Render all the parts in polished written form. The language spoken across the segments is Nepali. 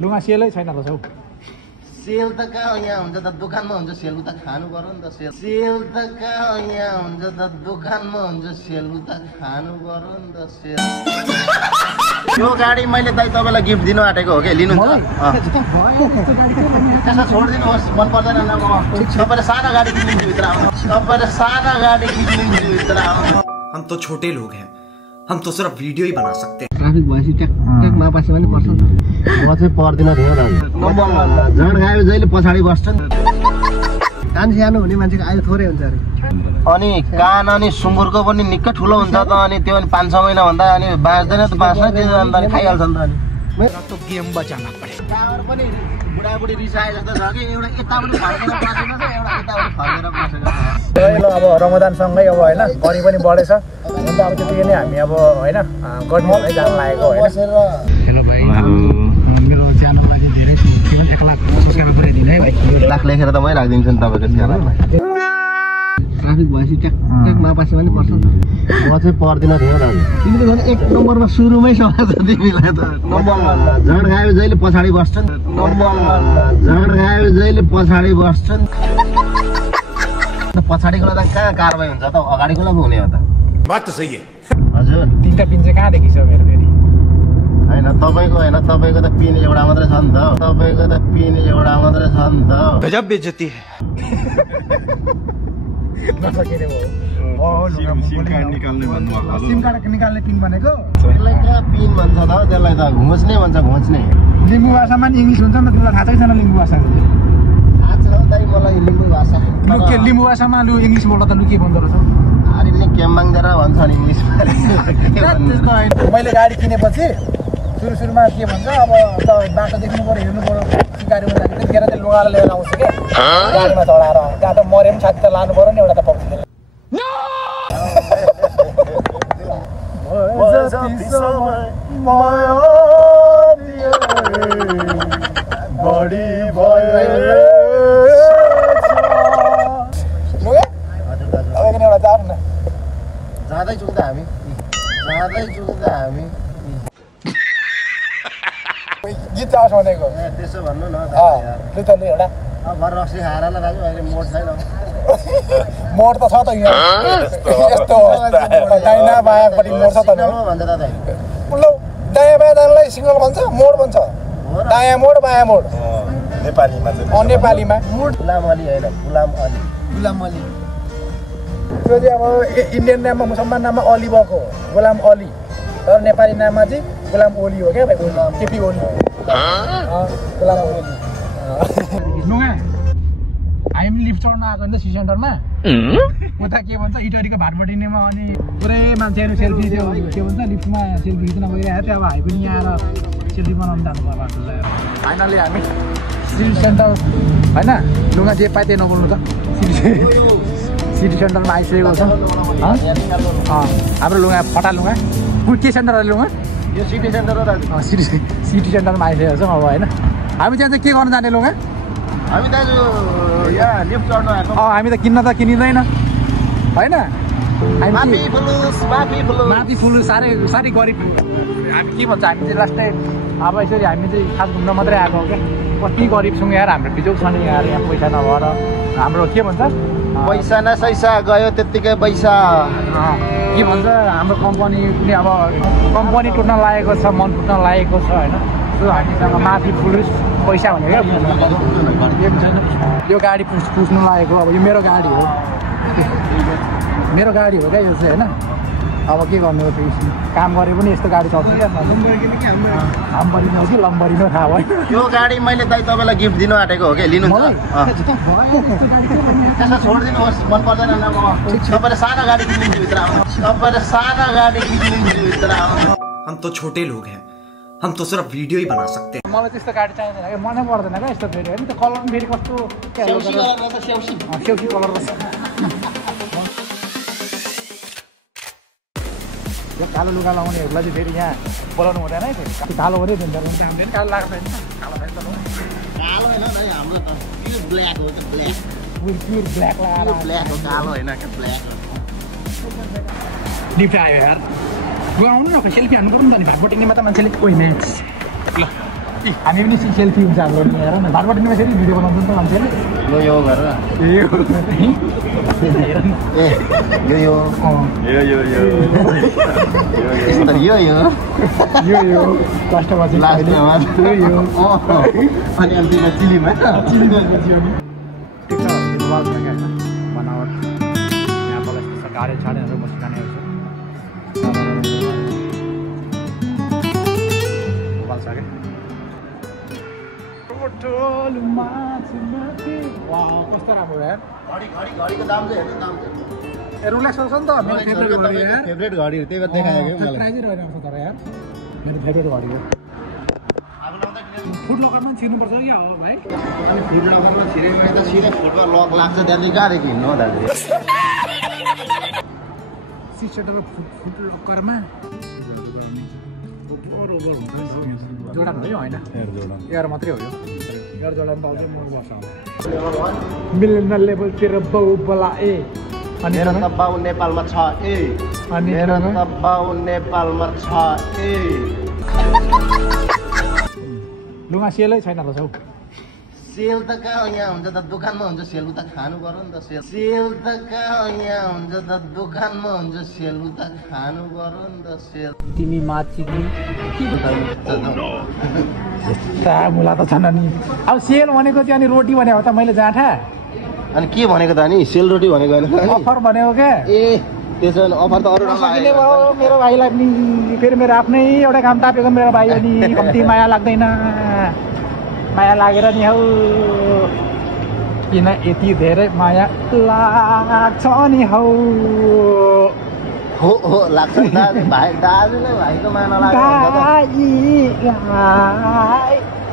लुगा सेलै छैन ल छौ सेल त कहाँ यहाँ हुन्छ त दोकानमा हुन्छ सेल उता खानु पर्यो नि त सेल त कहाँ यहाँ हुन्छ त दोकानमा हुन्छ सेल उता खानु पर्यो नि त सेल यो गाडी मैले दाइ तपाईँलाई गिफ्ट दिनु आँटेको हो कि लिनुहुन्छ त्यसमा छोडिदिनुहोस् मन पर्दैन तपाईँले सानो गाडी किनिदिन्छु भित्र आउनु तपाईँले सानो गाडी किनिदिन्छु भित्र आउनु हम तो छोटे लोग हैं हम तो सिर्फ वीडियो ही बना सकते हैं ट्राफिक भएपछि ट्याक नपासे पनि पर्छ नि म चाहिँ पर्दिन थियो झड खायो जहिले पछाडि बस्छ नि कान सानो हुने मान्छेको आयु थोरै हुन्छ अरे अनि कान अनि सुँगुरको पनि निकै ठुलो हुन्छ त अनि त्यो पनि 5-6 महिना भन्दा अनि बाँच्दैन त बाँच्न दिँदैन अन्त अनि खाइहाल्छ नि त अनि तो गेम बचाउन पर्यो टावर पनि बुढाबुढी रिसाए जस्तो छ कि एउटा यतापट्टि फर्केर बसेको छ एउटा यतापट्टि फर्केर बसेको छ ल अब रमजानसँगै अब होइन गरी पनि बढेछ अन्त अब त्यतिकै नै हामी अब होइन गर्मीमै जान लागेको होइन हेलो भाइ मेरो च्यानललाई धेरै 1 लाख सब्स्क्राइबर पुऱ्याइदिनु है भाइ 1 लाख लेखेर त मै राखिदिन्छु नि तपाईँको च्यानलमा ट्राफिक भएपछि ट्याक नपासे पनि पर्छ नि म चाहिँ पर्दिन थियो दाजु तिमी त झन् 1 नम्बरमा सुरुमै समाज तिमीलाई त झड खायो जहिले पछाडि बस्छ नि झड खायो जहिले पछाडि बस्छ नि पछाडिको त कहाँ कारबाही हुन्छ त अगाडिको पो हुने हो त बात तो सही है हजुर 3टा पिन चाहिँ कहाँदेखि छ मेरो फेरि होइन तपाईँको होइन तपाईँको त पिन एउटा मात्रै छ नि त तपाईँको त पिन एउटा मात्रै छ नि त गजब बेइज्जती है नसकिने भयो सिम कार्ड निकाल्ने भन्नुभएको सिम कार्ड निकाल्ने पिन भनेको त्यसलाई कहाँ पिन भन्छ त त्यसलाई त घोच्ने भन्छ घोच्ने लिम्बू भाषामा नि इङ्ग्लिस हुन्छ नि त तिमीलाई थाहा छैन लिम्बू भाषा थाहा छ दाइ मलाई लिम्बू भाषा के लिम्बू भाषामा लु इङ्ग्लिस बोल्दा त लु के भन्दो रहेछ अरे नि क्याम्बाङ जरा भन्छ नि इङ्ग्लिसमा मैले गाडी किनेपछि सुरुमा के भन्छ अब बाटो देख्नु पर्यो हेर्नु पर्यो सिकारीमा जाने त्यतिखेर चाहिँ लुगालाई लिएर आउँछु कि गाडीमा चढाएर त्यहाँ त मरे पनि छाती त लानु पर्यो नि एउटा त पक्ष जाँदैछौँ त हामी गीत चाहोस् भनेको त्यसो भन्नु न लु त लु एउटा अब भर रक्सी खाएर ल दाजु अहिले मोड छैन मोड त छ त यहाँ यस्तो दाहिना बायाँपट्टि मोड छ त भन्छ दादा लु दायाँ बायाँ जानलाई सिग्नल भन्छ मोड भन्छ दायाँ मोड बायाँ मोड नेपालीमा चाहिँ नेपालीमा गुलाम अली होइन गुलाम अली त्यो चाहिँ अब इन्डियन नाममा मुसलमान नाममा अली भएको गुलाम अली तर नेपाली नाममा चाहिँ गुलाम ओली हो क्या भाइ केपी ओली गुलाम ओली लुगा हामी लिफ्ट चढ्न आएको नि त सी सेन्टरमा उता के भन्छ इटरीको भाटबटिनेमा अनि पुरै मान्छेहरू सेल्फी त्यो के भन्छ लिफ्टमा सेल्फी खिच्न गइरहेको थियो अब हामी पनि यहाँ आएर सेल्फी बनाउनु जानुभयो बाटोलाई फाइनली हामी सिटी सेन्टर होइन लुगा जे पाए त्यही नबोल्नु त सिटी सेन्टरमा आइसकेको छ हाम्रो लुगा फटा लुगा के सेन्टर लुगा यो सिटी सेन्टर हो दाजु सिटी सेन्टरमा आइसकेको छौँ अब होइन हामी त्यहाँ चाहिँ के गर्न जाने लुगा हामी दाजु यहाँ लिफ्ट चढ्नु आएको हामी त किन्न त किनिँदैन होइन माथि फुल साह्रै गरिब हामी के भन्छ हामी चाहिँ लास्टै अब यसरी हामी चाहिँ खास घुम्न मात्रै आएको हो क्या कति गरिब छौँ यार हाम्रो बिजोग छ नि यार यहाँ पैसा नभएर हाम्रो के भन्छ पैसा न सैसा गयो त्यत्तिकै पैसा के भन्छ हाम्रो कम्पनी पनि अब कम्पनी टुट्न लागेको छ मन टुट्न लागेको छ होइन त्यो हामीसँग माथि फुल पैसा भने क्या यो गाडी पुस्नु लागेको अब यो मेरो गाडी हो क्या यो चाहिँ होइन अब के गर्नु काम गरे पनि यस्तो गाडी चल्छ क्या हाम्बरिनो हो कि लम्बरिनो थाहा भयो यो गाडी मैले दाइ तपाईँलाई गिफ्ट दिनु आँटेको हो कि लिनु त्यसमा छोडिदिनुहोस् मन पर्दैन तपाईँले सानो गाडी किनिदिन्छु भित्र आउनु हम तो छोटे लोग हैं हम तो सिर्फ वीडियो ही बना सकते हैं मलाई त्यस्तो गाडी चाहिँदैन क्या मनै पर्दैन क्या यस्तो फेरि होइन त्यो कलर पनि फेरि कस्तो सेउसी कलर रहेछ यो कालो लुगा लगाउनेहरूलाई चाहिँ फेरि यहाँ बोलाउनु हुँदैन है फेरि कालो हो नि दिन्छ हामीले कालो लगाएको छैन कालो छैन कालो होइन हाम्रो त प्योर ब्ल्याक हो त ब्ल्याक प्योर ब्ल्याक लगाएर ब्ल्याक हो कालो होइन क्या ब्ल्याक हो लिफ्ट आयो यार लु आउनु न सेल्फी हान्नु पर्नु त नि भागबटिनीमा त मान्छेले कोही म्याच ल हामी पनि सेल्फी हुन्छ हाम्रो नि हेर न घरबाट फेरि भिडियो बनाउँछ नि त मान्छेले यो गरेर यो लास्टमा अनि अन्तिममा चिलीमा ठिक छ बनावट यहाँ मलाई यस्तो गाडी छाडेहरू बसिखानेहरू छ कस्तो राम्रो यार घडीको दाम चाहिँ हेर्नु दाम चाहिँ रोलेक्स आउँछ नि त मेरो फेभरेट घडी यार फेभरेट घडी त्यही भएर देखाएको मलाई प्राइजै रहेको तर यार मेरो फेभरेट घडी हो फुट लकरमा छिर्नुपर्छ क्या हो भाइ अनि फुट लकरमा छिरे भने त सिधै फुटमा लक लाग्छ त्यहाँदेखि गाडीको हिँड्नु हो दाजु सिट सेटर फुट लकरमा ओभर हुन्छ नि जोडान हो यो होइन एयर मात्रै हो यो एयर जोडान त अझै म बस्छ मिल्न लेभलतिर बाउ बोला ए अनि मेरो त बाउ नेपालमा छ ए अनि मेरो त बाउ नेपालमा छ ए लुगा सेलै छैन रहेछ हौ सेल त कहाँ यहाँ हुन्छ त दोकानमा हुन्छ सेल उता खानु पर्यो नि त सेल त कहाँ यहाँ हुन्छ त दोकानमा हुन्छ सेल उता खानु पर्यो नि त सेल तिमी माथि मुला त छैन नि अब सेल भनेको चाहिँ अनि रोटी भनेको त मैले जाँठा अनि के भनेको त अनि सेल रोटी भनेको होइन अफर भनेको क्या ए त्यसो भने अफर त अरू सकिने भयो मेरो भाइलाई पनि फेरि मेरो आफ्नै एउटा काम तापेको मेरो भाइ हो नि कम्ती माया लाग्दैन माया लागेर नि हौ किन यति धेरै माया लाग्छ नि हौ हो लाग्छ नि दाजु भाइ दाजुले भाइको माया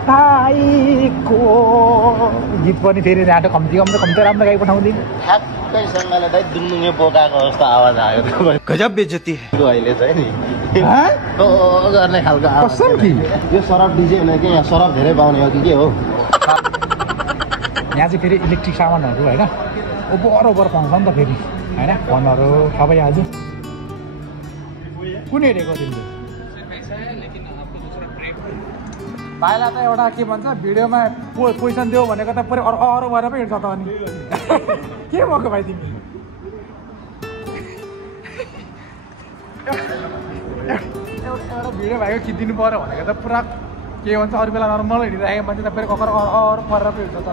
भाइको गीत पनि फेरि राटो कम्ती राम्रो गाई पठाउँदिन ठ्याक्कैसँगले दाइ दुङ्दुङ्गे बोकाएको जस्तो आवाज आयो गजब बेइज्जती है अहिले चाहिँ नि गर्ने खालको आवाज यो सरफ डिजे होइन कि यहाँ सरफ धेरै पाउने हो कि के हो यहाँ चाहिँ फेरि इलेक्ट्रिक सामानहरू होइन ओभर पाउँछ नि त फेरि होइन फोनहरू सबै आज कुन हेरेको तिमीले भाइलाई त एउटा के भन्छ भिडियोमा पोजिसन देऊ भनेको त पुरै अरू भएर पो हिँड्छ त अनि के भएको भाइ तिमी एउटा भिडियो भएको खिचिदिनु पऱ्यो भनेको त पुरा के भन्छ अरू बेला नर्मल हिँडिरहेको मान्छे त फेरि ककर अरू परेर पो हिँड्छ त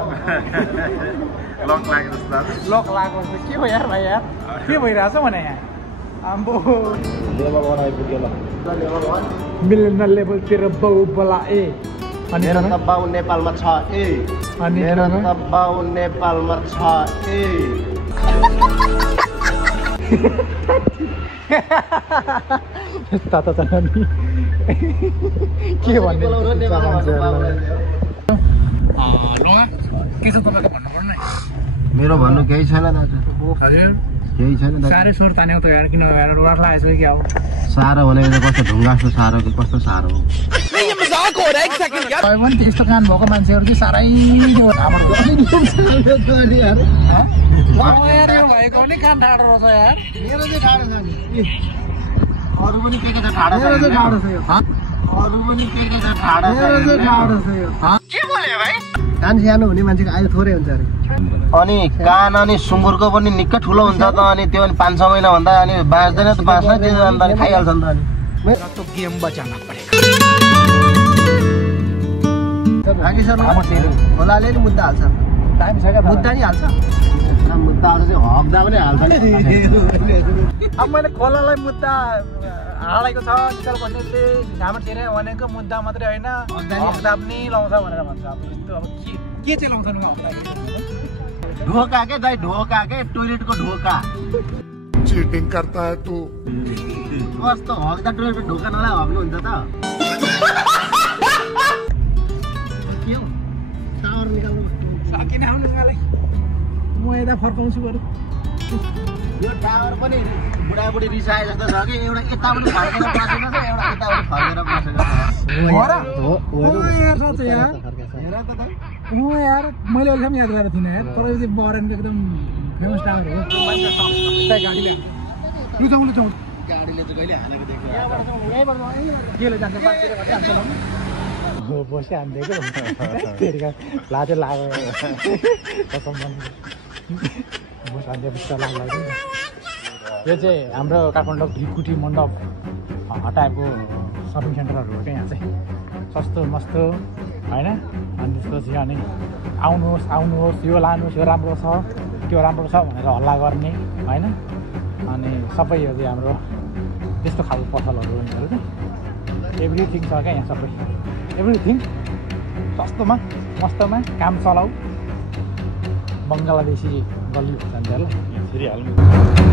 लक लागेको जस्तो के भयो यार भाइ यार के भइरहेछ भने यहाँ आम्बो मिल्न लेभलतिर बाउ बोला ए अनि मेरो त बाउ नेपालमा छ ए अनि मेरो त बाउ नेपालमा छ ए ताता नि के भन्ने के छ तपाईँको भन्नु पर्ने मेरो भन्नु केही छैन दाजु केही छैन साह्रै स्वर तानेको त यार किन यार रोड लागेछ कि क्या हो साह्रो भनेको त कस्तो ढुङ्गा जस्तो साह्रो कि कस्तो साह्रो हो पनि त्यस्तो कान भएको मान्छेहरू चाहिँ साह्रै भएको नि कान ठाडो रहेछ यार मेरो चाहिँ ठाडो छ नि अरू पनि के ठाडो छ अरू पनि के ठाडो छ के बोले भाइ कान सानो हुने मान्छेको आयु थोरै हुन्छ अरे अनि कान अनि सुँगुरको पनि निकै ठुलो हुन्छ त अनि त्यो पनि 5-6 महिना भन्दा अनि बाँच्दैन त बाँच्न दिन अन्त खाइहाल्छ नि त अनि तो गेम बचाना पड़ेगा आगे सर खोलाले नि मुद्दा हाल्छ टाइम छ क्या मुद्दा नि हाल्छ मुद्दाहरू चाहिँ हक्दा पनि हाल्छ नि अब मैले खोलालाई मुद्दा हालेको छ निकाल भन्नेले झामट छिरे भनेको मुद्दा मात्रै होइन हक्दा पनि लाउँछ भनेर भन्छ अब यस्तो अब के चाहिँ लाउँछ नि ढोका के दाइ ढोका के टोइलेटको ढोका चीटिंग करता है तू कस्तो हक्दा टोइलेटको ढोका नलाई हग्नु हुन्छ त के हो टावर निकाल्नु सकिन आउनु मलाई म यता फर्काउँछु बरु यो टावर पनि बुढाबुढी रिसाए जस्तो छ कि एउटा यताबाट फर्केर बसेको छ एउटा यताबाट फर्केर बसेको छ म यार मैले अहिलेसम्म याद गरेको थिइनँ यार तर यो चाहिँ बरेनको एकदम फेमस टावर हो गाडीले लुचाउँ गाडीले चाहिँ कहिले हालेको देख्यो केले जान्छ बसी हानिदिएको फेरिका लाते लाग्यो कसम बस हानिदिए बिस्ता लाग्यो यो चाहिँ हाम्रो काठमाडौँ ढिकुटी मण्डप टाइपको सपिङ सेन्टरहरू हो क्या यहाँ चाहिँ सस्तो मस्तो होइन अनि त्यसपछि अनि आउनुहोस् यो लानुहोस् यो राम्रो छ त्यो राम्रो छ भनेर हल्ला गर्ने होइन अनि सबै यो चाहिँ हाम्रो त्यस्तो खालको पसलहरू हो यिनीहरू चाहिँ एभ्रिथिङ छ क्या यहाँ सबै एभ्रिथिङ सस्तोमा मस्तमा काम चलाऊ बङ्गलादेशी गल्ली भन्छ नि त्यसलाई फेरि हाल्नु